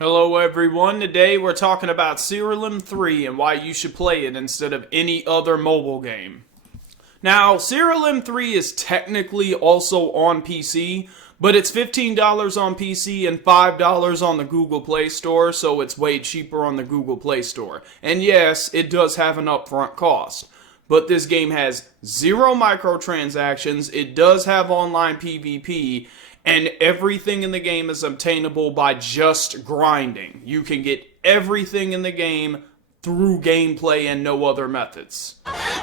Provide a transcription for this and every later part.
Hello everyone, today we're talking about Siralim 3 and why you should play it instead of any other mobile game. Now, Siralim 3 is technically also on PC, but it's $15 on PC and $5 on the Google Play Store, so it's way cheaper on the Google Play Store. And yes, it does have an upfront cost. But this game has zero microtransactions, it does have online PvP, and everything in the game is obtainable by just grinding. You can get everything in the game through gameplay and no other methods.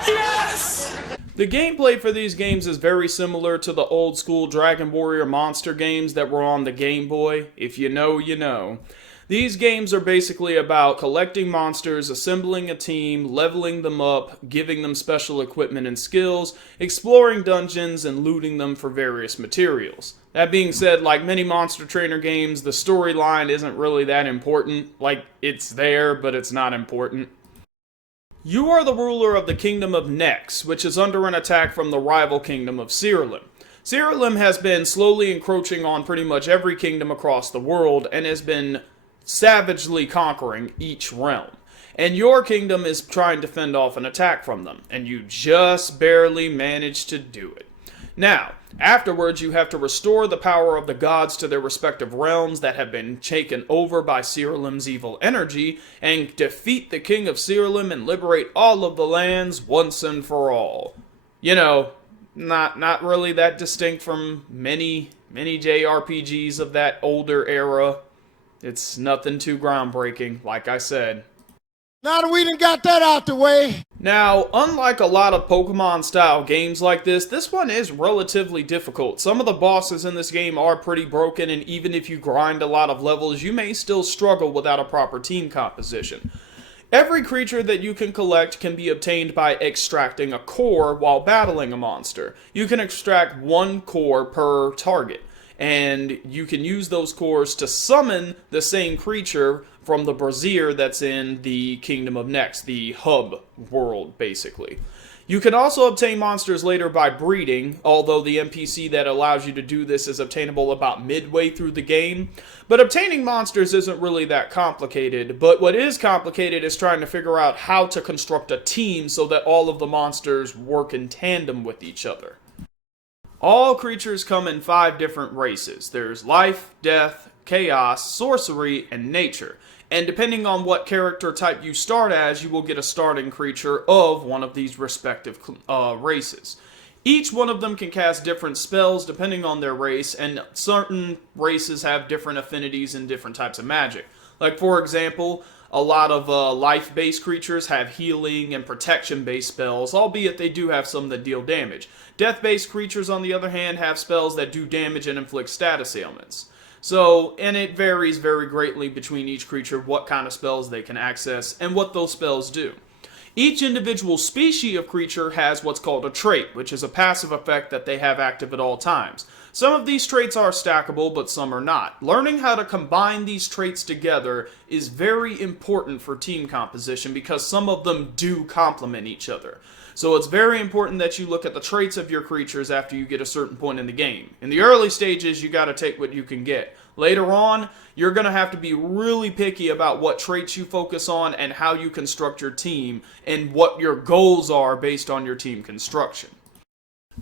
Yes! The gameplay for these games is very similar to the old school Dragon Warrior monster games that were on the Game Boy. If you know, you know. These games are basically about collecting monsters, assembling a team, leveling them up, giving them special equipment and skills, exploring dungeons, and looting them for various materials. That being said, like many Monster Trainer games, the storyline isn't really that important. Like, it's there, but it's not important. You are the ruler of the Kingdom of Nex, which is under an attack from the rival kingdom of Siralim. Siralim has been slowly encroaching on pretty much every kingdom across the world and has been savagely conquering each realm. And your kingdom is trying to fend off an attack from them, and you just barely managed to do it. Now, afterwards you have to restore the power of the gods to their respective realms that have been taken over by Siralim's evil energy, and defeat the king of Siralim and liberate all of the lands once and for all. You know, not really that distinct from many JRPGs of that older era. It's nothing too groundbreaking, like I said. Now that we done got that out the way. Now, unlike a lot of Pokemon-style games like this one is relatively difficult. Some of the bosses in this game are pretty broken, and even if you grind a lot of levels, you may still struggle without a proper team composition. Every creature that you can collect can be obtained by extracting a core while battling a monster. You can extract one core per target, and you can use those cores to summon the same creature from the brazier that's in the Kingdom of Nex, the hub world, basically. You can also obtain monsters later by breeding, although the NPC that allows you to do this is obtainable about midway through the game. But obtaining monsters isn't really that complicated, but what is complicated is trying to figure out how to construct a team so that all of the monsters work in tandem with each other. All creatures come in 5 different races. There's life, death, chaos, sorcery, and nature. And depending on what character type you start as, you will get a starting creature of one of these respective races. Each one of them can cast different spells depending on their race, and certain races have different affinities and different types of magic. Like, for example, a lot of life-based creatures have healing and protection-based spells, albeit they do have some that deal damage. Death-based creatures, on the other hand, have spells that do damage and inflict status ailments. So, and it varies very greatly between each creature what kind of spells they can access and what those spells do. Each individual species of creature has what's called a trait, which is a passive effect that they have active at all times. Some of these traits are stackable, but some are not. Learning how to combine these traits together is very important for team composition because some of them do complement each other. So it's very important that you look at the traits of your creatures after you get a certain point in the game. In the early stages, you gotta take what you can get. Later on, you're gonna have to be really picky about what traits you focus on and how you construct your team and what your goals are based on your team construction.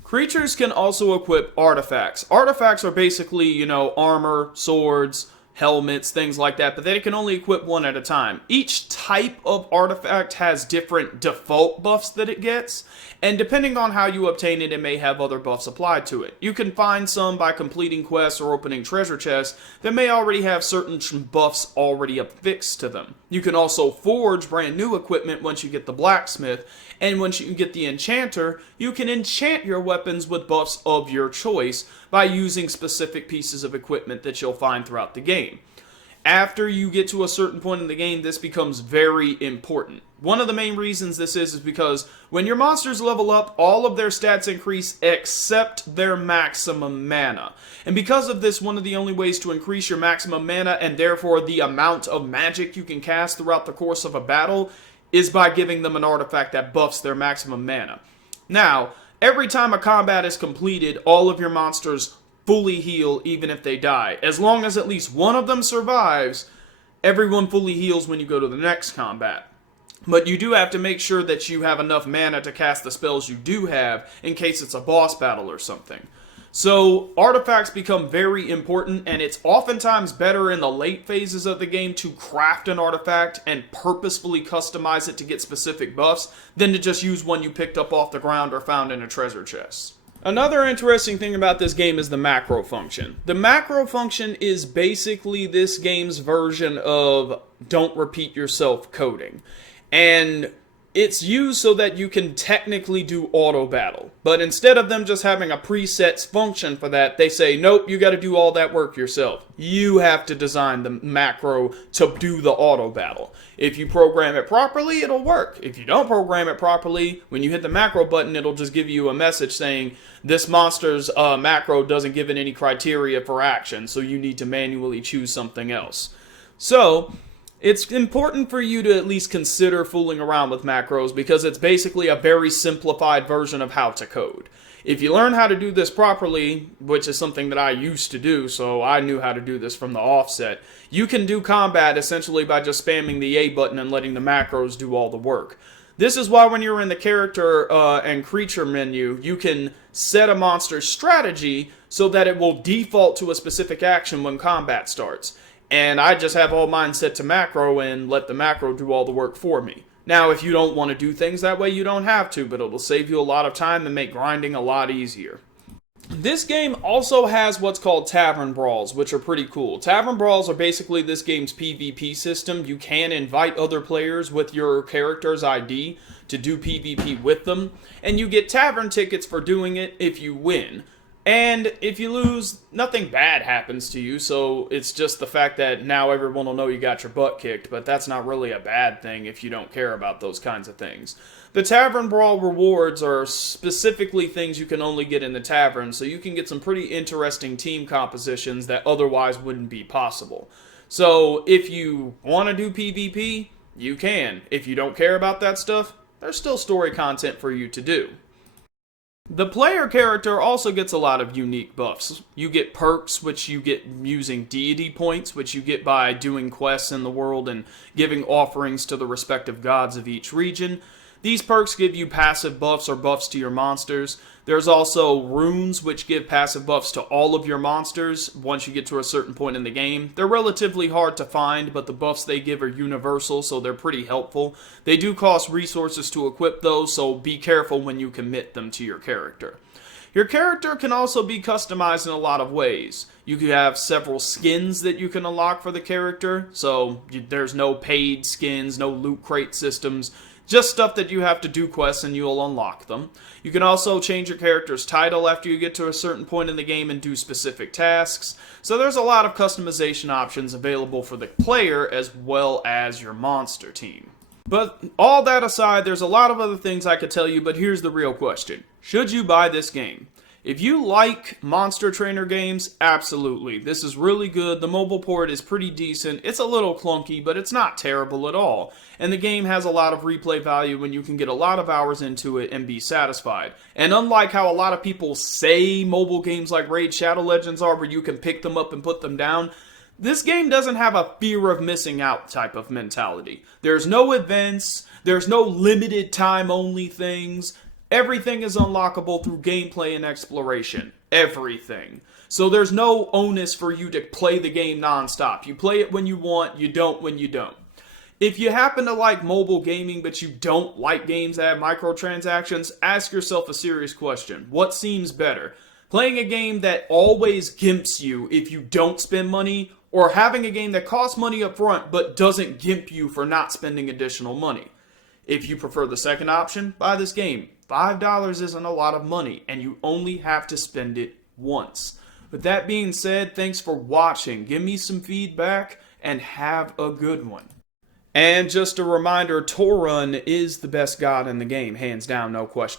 Creatures can also equip artifacts. Artifacts are basically, armor, swords, helmets, things like that, but they can only equip one at a time. Each type of artifact has different default buffs that it gets, and depending on how you obtain it, it may have other buffs applied to it. You can find some by completing quests or opening treasure chests that may already have certain buffs already affixed to them. You can also forge brand new equipment once you get the blacksmith, and once you get the enchanter, you can enchant your weapons with buffs of your choice by using specific pieces of equipment that you'll find throughout the game. After you get to a certain point in the game, this becomes very important. One of the main reasons this is because when your monsters level up, all of their stats increase except their maximum mana. And because of this, one of the only ways to increase your maximum mana and therefore the amount of magic you can cast throughout the course of a battle is by giving them an artifact that buffs their maximum mana. Now, every time a combat is completed, all of your monsters fully heal even if they die. As long as at least one of them survives, everyone fully heals when you go to the next combat. But you do have to make sure that you have enough mana to cast the spells you do have in case it's a boss battle or something. So artifacts become very important, and it's oftentimes better in the late phases of the game to craft an artifact and purposefully customize it to get specific buffs than to just use one you picked up off the ground or found in a treasure chest. Another interesting thing about this game is the macro function. The macro function is basically this game's version of don't repeat yourself coding. And it's used so that you can technically do auto battle. But instead of them just having a preset function for that, they say, nope, you got to do all that work yourself. You have to design the macro to do the auto battle. If you program it properly, it'll work. If you don't program it properly, when you hit the macro button, it'll just give you a message saying, this monster's macro doesn't give it any criteria for action, so you need to manually choose something else. So it's important for you to at least consider fooling around with macros because it's basically a very simplified version of how to code. If you learn how to do this properly, which is something that I used to do, so I knew how to do this from the offset, you can do combat essentially by just spamming the A button and letting the macros do all the work. This is why when you're in the character and creature menu, you can set a monster's strategy so that it will default to a specific action when combat starts. And I just have all mine set to macro and let the macro do all the work for me. Now, if you don't want to do things that way, you don't have to, but it'll save you a lot of time and make grinding a lot easier. This game also has what's called tavern brawls, which are pretty cool. Tavern brawls are basically this game's PvP system. You can invite other players with your character's ID to do PvP with them, and you get tavern tickets for doing it if you win. And if you lose, nothing bad happens to you, so it's just the fact that now everyone will know you got your butt kicked, but that's not really a bad thing if you don't care about those kinds of things. The Tavern Brawl rewards are specifically things you can only get in the tavern, so you can get some pretty interesting team compositions that otherwise wouldn't be possible. So if you want to do PvP, you can. If you don't care about that stuff, there's still story content for you to do. The player character also gets a lot of unique buffs. You get perks, which you get using deity points, which you get by doing quests in the world and giving offerings to the respective gods of each region. These perks give you passive buffs or buffs to your monsters. There's also runes, which give passive buffs to all of your monsters once you get to a certain point in the game. They're relatively hard to find, but the buffs they give are universal, so they're pretty helpful. They do cost resources to equip those, so be careful when you commit them to your character. Your character can also be customized in a lot of ways. You could have several skins that you can unlock for the character, so there's no paid skins, no loot crate systems. Just stuff that you have to do quests and you'll unlock them. You can also change your character's title after you get to a certain point in the game and do specific tasks. So there's a lot of customization options available for the player as well as your monster team. But all that aside, there's a lot of other things I could tell you, but here's the real question. Should you buy this game? If you like Monster Trainer games, absolutely. This is really good. The mobile port is pretty decent. It's a little clunky, but it's not terrible at all. And the game has a lot of replay value when you can get a lot of hours into it and be satisfied. And unlike how a lot of people say mobile games like Raid Shadow Legends are, where you can pick them up and put them down, this game doesn't have a fear of missing out type of mentality. There's no events. There's no limited time only things. Everything is unlockable through gameplay and exploration. Everything. So there's no onus for you to play the game non-stop. You play it when you want, you don't when you don't. If you happen to like mobile gaming but you don't like games that have microtransactions, ask yourself a serious question. What seems better? Playing a game that always gimps you if you don't spend money, or having a game that costs money up front but doesn't gimp you for not spending additional money? If you prefer the second option, buy this game. $5 isn't a lot of money, and you only have to spend it once. With that being said, thanks for watching. Give me some feedback, and have a good one. And just a reminder, Torun is the best god in the game, hands down, no question.